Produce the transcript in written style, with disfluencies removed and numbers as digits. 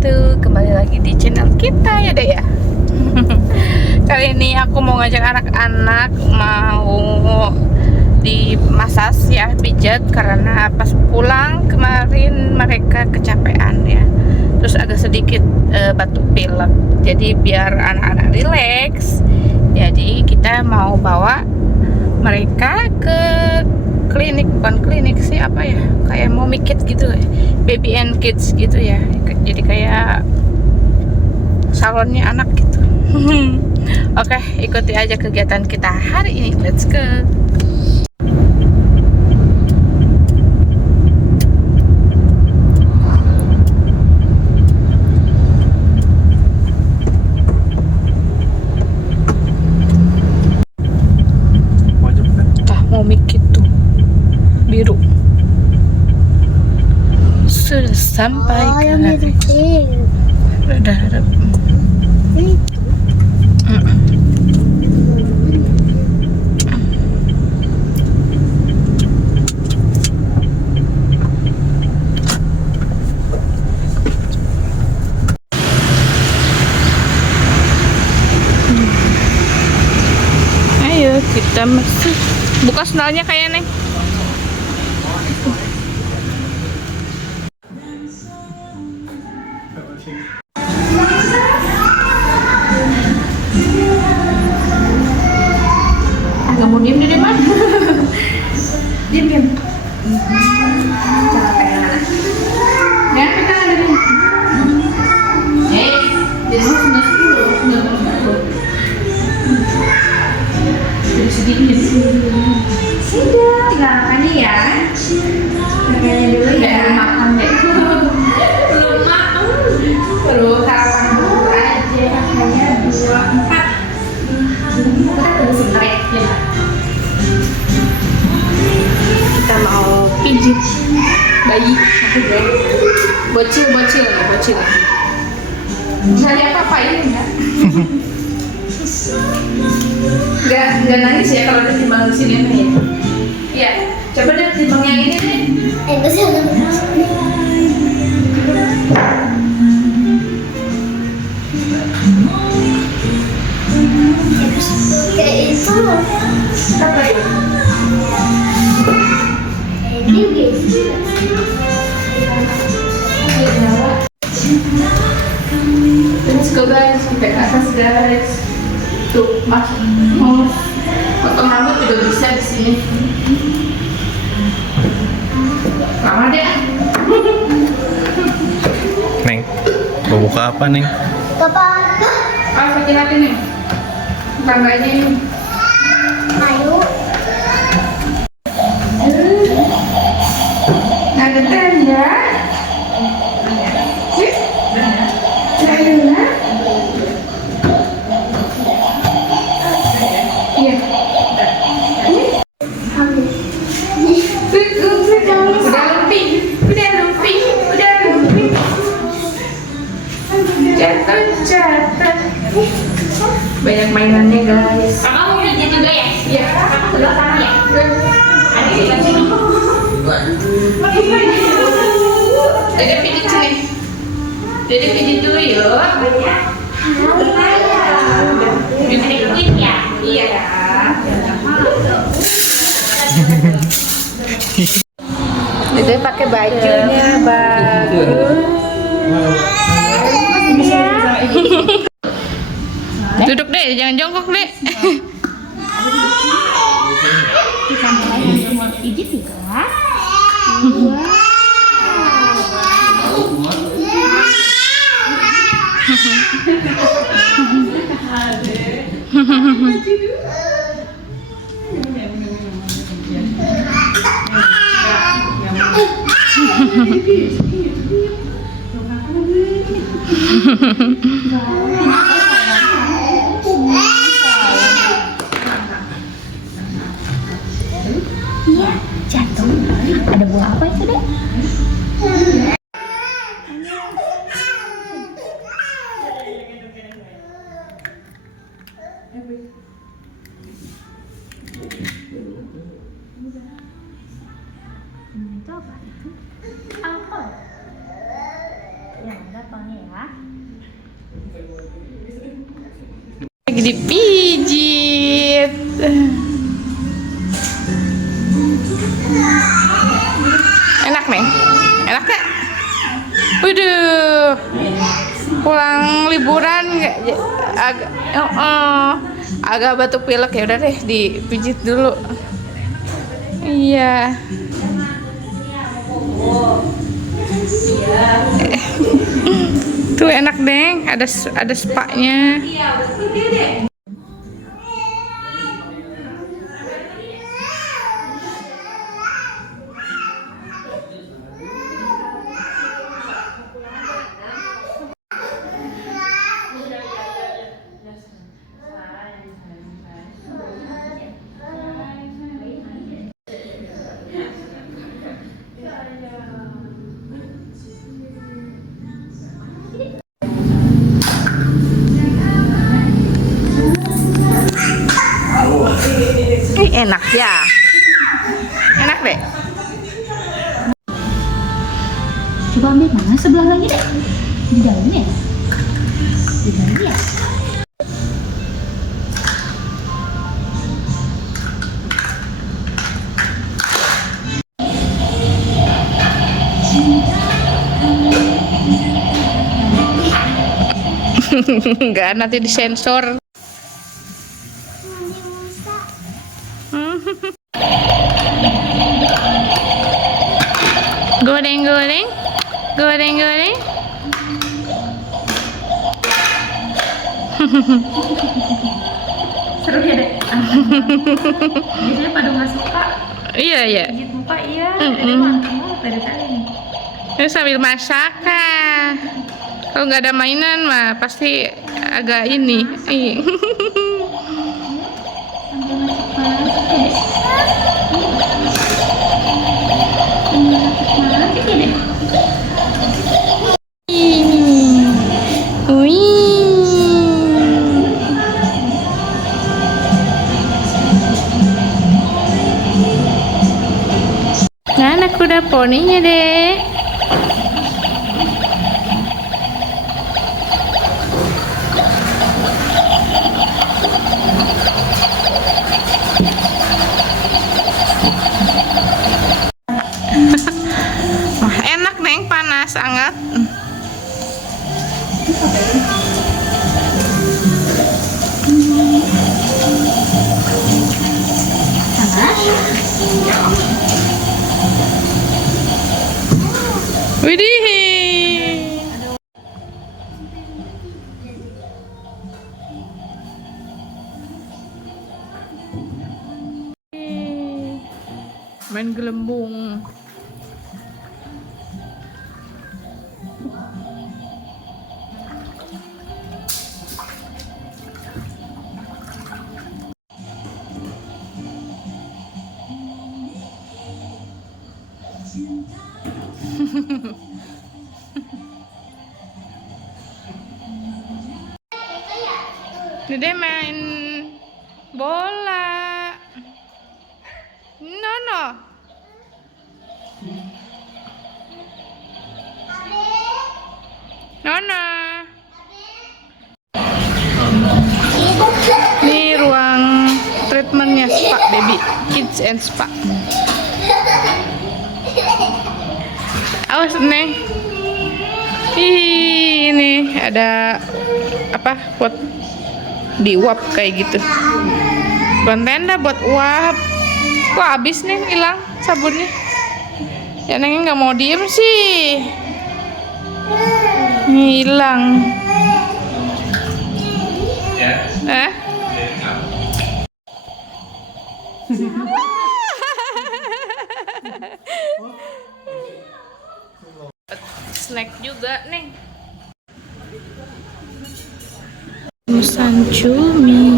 wabarakatuh. Kembali lagi di channel kita ya deh ya. Kali ini aku mau ngajak anak-anak mau di masas ya, pijat, karena pas pulang kemarin mereka kecapean ya, terus agak sedikit batuk pilek. Jadi biar anak-anak rileks, jadi kita mau bawa mereka ke klinik, bukan klinik sih, apa ya, kayak mau mikit gitu, baby and kids gitu ya, jadi kayak salonnya anak gitu. Oke, ikuti aja kegiatan kita hari ini, let's go. Mau mikit tuh biru sudah sampai ke udah harap. Ayo kita masuk. Buka sendalnya kayak Neng. Agak mau diem deh, Man. Diem. Cara pegangan. Jangan pegangan dulu. Jadi mau jadi segini. Sudah, tinggal makannya ya. Makannya dulu ya. Belum makan deh. Belum makan. Perlu sarapan dulu aja. Makanya 2-4. Kita tunggu sebentar ya. Kita mau pijit bayi. Bocil. Bisa diapa-apain enggak? Enggak nangis ya kalau ditimbang di sini nih. Iya, coba deh timbang yang ini nih. Kayak itu Apa ya? ini gitu. Let's go guys, sampai ke atas guys. Tuh, Mas, mau potong rambut juga bisa di sini. Lama deh. Neng, mau buka apa Neng? Bapak, Hati-hati nih. Tangganya ini. ayo. Ada tenda. Sip. Tenda. Iya. Udah lumpi. Jatuh. Banyak mainannya guys. Kakak mau pijit juga ya? Iya. Kakak sebelah sana ya? Ada di sebelah sini. Dede pijit sini. Dede pijit dulu yuk. Ada kulit ya? Iya. Dede pakai bajunya bagus. Duduk deh, jangan jongkok deh. Kita mulai yang mau pijit juga. Iya, jatuh. Ada buah apa itu, Dek? Itu apa? Alkohol. Ya, enggak apelnya ya. Lagi dipijit. Enak nih, enak gak? Waduh, pulang liburan agak batuk pilek, ya udah deh dipijit dulu. Iya. Tuh enak deng, ada spa-nya. Enak ya, enak deh. Coba ambil mana sebelah lagi deh. Di dalam ya? Di dalam ya? Enggak, nanti disensor. Goreng. Seru ya deh. Biasanya pada nggak suka Iya. pijit muka, iya. Ini mantap banget dari tadi nih. Ini sambil masak kah? Kalau nggak ada mainan mah pasti agak ini. Nah, anak kuda poninya deh. Wah, enak neng, panas sangat. Widih. Main gelembung. Dede main bola. No. Nona. Ini ruang treatmentnya spa baby, kids and spa. Awas nih. Ini ada apa buat diuap kayak gitu. Konten dah buat uap. Kok habis nih, hilang sabunnya. Ya nengnya nggak mau diem sih. Hilang. Snack juga neng. Musan cumi.